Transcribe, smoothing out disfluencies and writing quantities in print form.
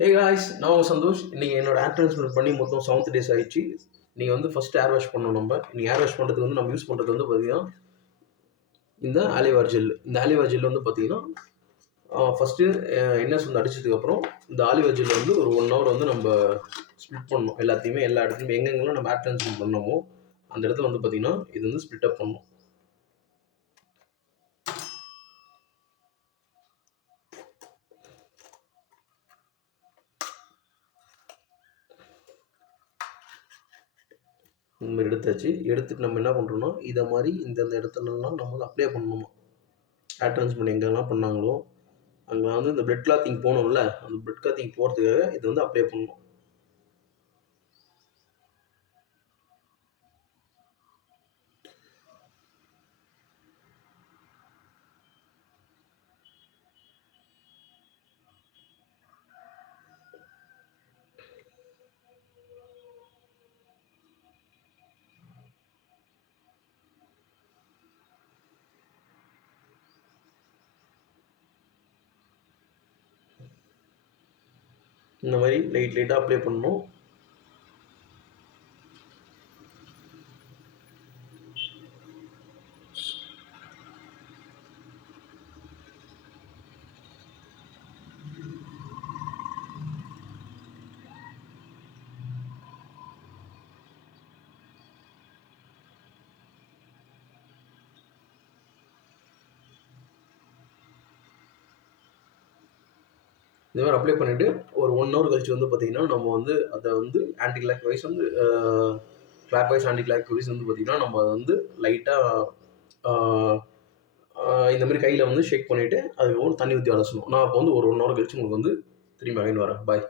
Hey guys, நான் உங்கள் சந்தோஷ். இன்றைக்கி என்னோட ஏர் ட்ரான்ஸ்ஃபர் பண்ணி மொத்தம் 7 days ஆயிடுச்சு. நீங்கள் வந்து ஃபஸ்ட்டு ஏர் வாஷ் பண்ணணும். நீங்கள் ஏர் வாஷ் பண்ணுறதுக்கு வந்து நம்ம யூஸ் பண்ணுறது வந்து பார்த்தீங்கன்னா இந்த ஆலிவேர் ஜெல். இந்த ஆலிவேர் ஜெல் வந்து பார்த்தீங்கன்னா ஃபஸ்ட்டு என்எஸ் வந்து அடிச்சதுக்கப்புறம் இந்த ஆலிவேர் ஜெல் வந்து ஒரு 1 hour வந்து நம்ம ஸ்ப்ளிட் பண்ணணும். எல்லா இடத்துலையுமே எங்கெங்கெல்லாம் நம்ம ஏர் ட்ரான்ஸ்ஃபர் பண்ணோமோ அந்த இடத்துல வந்து பார்த்தீங்கன்னா இது வந்து ஸ்ப்ளிட் அப் பண்ணணும். இந்த மாதிரி எடுத்துட்டு நம்ம என்ன பண்ணுறோம்னா இதை மாதிரி இந்தந்த இடத்துலலாம் நம்ம வந்து அப்ளை பண்ணணுமா. ஏர் ட்ரான்ஸ்ஃபர் எங்கெல்லாம் பண்ணாங்களோ அங்கே வந்து இந்த பிளட் கிளாத்திங் போகணும்ல, அந்த பிளட் கிளாத்திங் போகிறதுக்காக இது வந்து அப்ளை பண்ணணும். இந்த மாதிரி லைட்டாக அப்ளை பண்ணணும். இந்த மாதிரி அப்ளை பண்ணிவிட்டு ஒரு 1 hour கழிச்சு வந்து பார்த்திங்கன்னா நம்ம வந்து அதை வந்து ஆன்டி கிளாக் வைஸ் வந்து clockwise anticlockwise வந்து பார்த்திங்கன்னா நம்ம அதை வந்து லைட்டாக இந்த மாதிரி கையில் வந்து ஷேக் பண்ணிவிட்டு அதுக்கப்புறம் தண்ணி ஊற்றி அலசணும். நான் அப்போ வந்து ஒரு 1 hour கழிச்சு உங்களுக்கு வந்து திரும்பி அகைன் வரேன். பாய்.